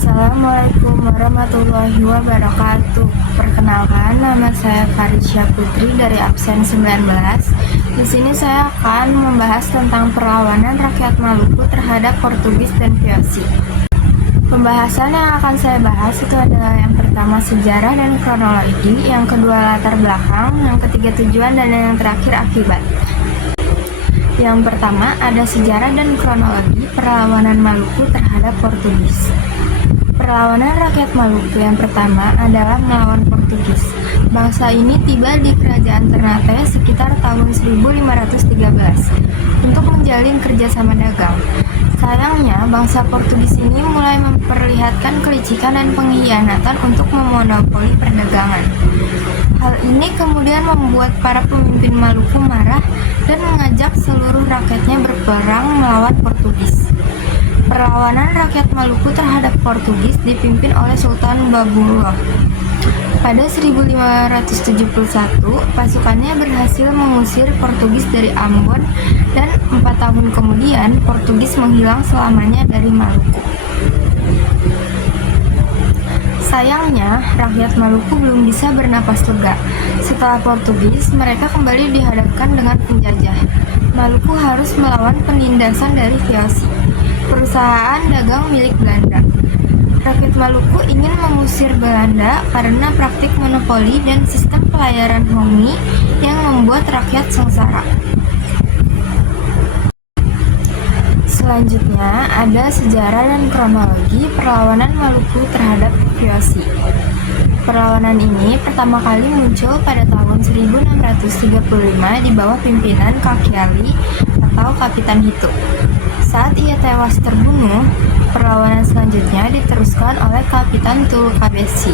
Assalamualaikum warahmatullahi wabarakatuh. Perkenalkan, nama saya Farisya Putri dari absen 19. Di sini saya akan membahas tentang perlawanan rakyat Maluku terhadap Portugis dan VOC. Pembahasan yang akan saya bahas itu adalah yang pertama sejarah dan kronologi, yang kedua latar belakang, yang ketiga tujuan, dan yang terakhir akibat. Yang pertama ada sejarah dan kronologi perlawanan Maluku terhadap Portugis. Perlawanan rakyat Maluku yang pertama adalah melawan Portugis. Bangsa ini tiba di kerajaan Ternate sekitar tahun 1513 untuk menjalin kerjasama dagang. Sayangnya, bangsa Portugis ini mulai memperlihatkan kelicikan dan pengkhianatan untuk memonopoli perdagangan. Hal ini kemudian membuat para pemimpin Maluku marah dan mengajak seluruh rakyatnya berperang melawan Portugis. Perlawanan rakyat Maluku terhadap Portugis dipimpin oleh Sultan Babullah. Pada 1571, pasukannya berhasil mengusir Portugis dari Ambon dan 4 tahun kemudian Portugis menghilang selamanya dari Maluku. Sayangnya, rakyat Maluku belum bisa bernapas lega. Setelah Portugis, mereka kembali dihadapkan dengan penjajah. Maluku harus melawan penindasan dari VOC, perusahaan dagang milik Belanda. Rakyat Maluku ingin mengusir Belanda karena praktik monopoli dan sistem pelayaran hongi yang membuat rakyat sengsara. Selanjutnya ada sejarah dan kronologi perlawanan Maluku terhadap VOC. Perlawanan ini pertama kali muncul pada tahun 1635 di bawah pimpinan Kakiali atau Kapitan Hitu. Saat ia tewas terbunuh, perlawanan selanjutnya diteruskan oleh Kapitan Tulukabesi.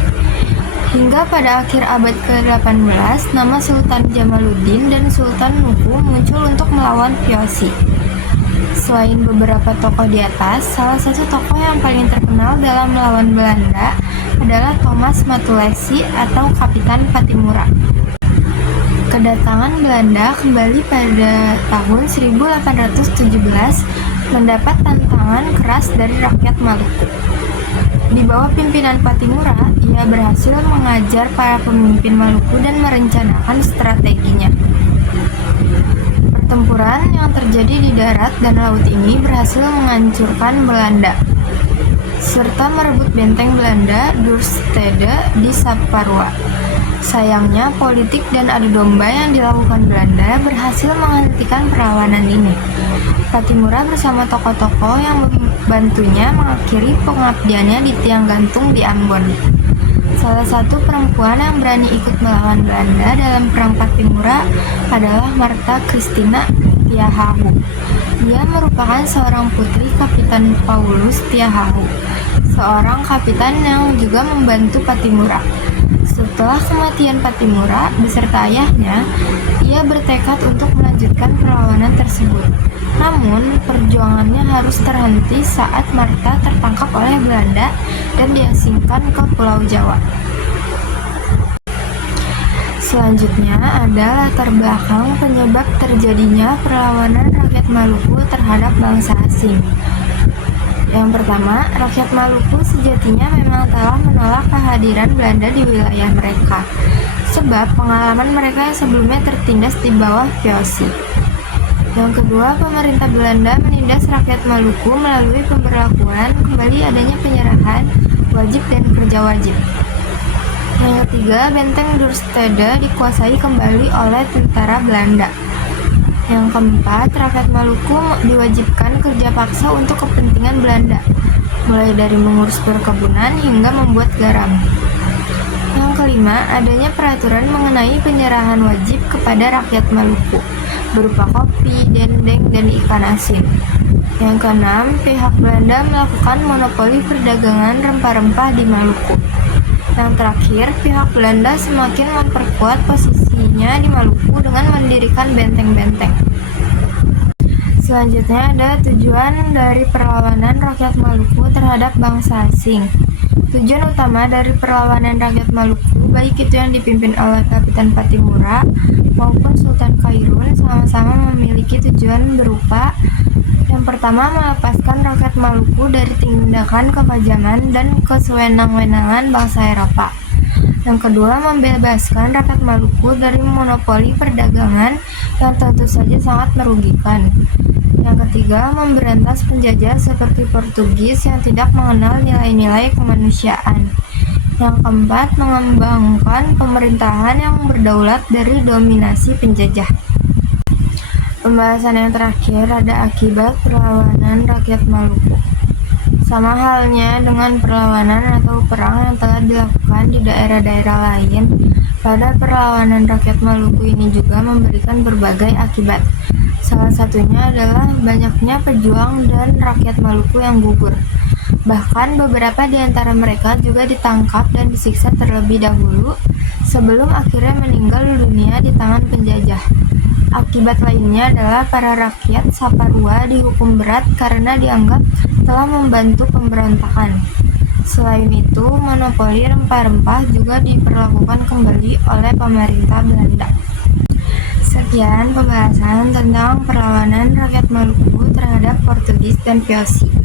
Hingga pada akhir abad ke-18, nama Sultan Jamaluddin dan Sultan Nuku muncul untuk melawan VOC. Selain beberapa tokoh di atas, salah satu tokoh yang paling terkenal dalam melawan Belanda adalah Thomas Matulesi atau Kapitan Patimura. Kedatangan Belanda kembali pada tahun 1817 mendapat tantangan keras dari rakyat Maluku. Di bawah pimpinan Patimura, ia berhasil mengajar para pemimpin Maluku dan merencanakan strateginya. Pertempuran yang terjadi di darat dan laut ini berhasil menghancurkan Belanda, serta merebut benteng Belanda Duurstede di Saparua. Sayangnya, politik dan adu domba yang dilakukan Belanda berhasil menghentikan perlawanan ini. Patimura bersama tokoh-tokoh yang membantunya mengakhiri pengabdiannya di tiang gantung di Ambon. Salah satu perempuan yang berani ikut melawan Belanda dalam perang Patimura adalah Martha Christina Tiahahu. Dia merupakan seorang putri Kapitan Paulus Tiahahu, seorang kapitan yang juga membantu Patimura. Setelah kematian Patimura beserta ayahnya, ia bertekad untuk melanjutkan perlawanan tersebut. Namun, perjuangannya harus terhenti saat Martha tertangkap oleh Belanda dan diasingkan ke Pulau Jawa. Selanjutnya ada latar belakang penyebab terjadinya perlawanan rakyat Maluku terhadap bangsa asing. Yang pertama, rakyat Maluku sejatinya memang telah menolak kehadiran Belanda di wilayah mereka, sebab pengalaman mereka yang sebelumnya tertindas di bawah VOC. Yang kedua, pemerintah Belanda menindas rakyat Maluku melalui pemberlakuan kembali adanya penyerahan wajib dan kerja wajib. Yang ketiga, benteng Duurstede dikuasai kembali oleh tentara Belanda. Yang keempat, rakyat Maluku diwajibkan kerja paksa untuk kepentingan Belanda, mulai dari mengurus perkebunan hingga membuat garam. Yang kelima, adanya peraturan mengenai penyerahan wajib kepada rakyat Maluku, berupa kopi, dendeng, dan ikan asin. Yang keenam, pihak Belanda melakukan monopoli perdagangan rempah-rempah di Maluku. Yang terakhir, pihak Belanda semakin memperkuat posisinya di Maluku dengan mendirikan benteng-benteng. Selanjutnya ada tujuan dari perlawanan rakyat Maluku terhadap bangsa asing. Tujuan utama dari perlawanan rakyat Maluku, baik itu yang dipimpin oleh Kapitan Patimura maupun Sultan Khairun, sama-sama memiliki tujuan berupa: yang pertama, melepaskan rakyat Maluku dari tindakan kekejaman dan kesewenang-wenangan bangsa Eropa. Yang kedua, membebaskan rakyat Maluku dari monopoli perdagangan yang tentu saja sangat merugikan. Yang ketiga, memberantas penjajah seperti Portugis yang tidak mengenal nilai-nilai kemanusiaan. Yang keempat, mengembangkan pemerintahan yang berdaulat dari dominasi penjajah. Pembahasan yang terakhir ada akibat perlawanan rakyat Maluku. Sama halnya dengan perlawanan atau perang yang telah dilakukan di daerah-daerah lain, pada perlawanan rakyat Maluku ini juga memberikan berbagai akibat. Salah satunya adalah banyaknya pejuang dan rakyat Maluku yang gugur. Bahkan beberapa di antara mereka juga ditangkap dan disiksa terlebih dahulu sebelum akhirnya meninggal dunia di tangan penjajah. Akibat lainnya adalah para rakyat Saparua dihukum berat karena dianggap telah membantu pemberontakan. Selain itu, monopoli rempah-rempah juga diperlakukan kembali oleh pemerintah Belanda. Sekian pembahasan tentang perlawanan rakyat Maluku terhadap Portugis dan VOC.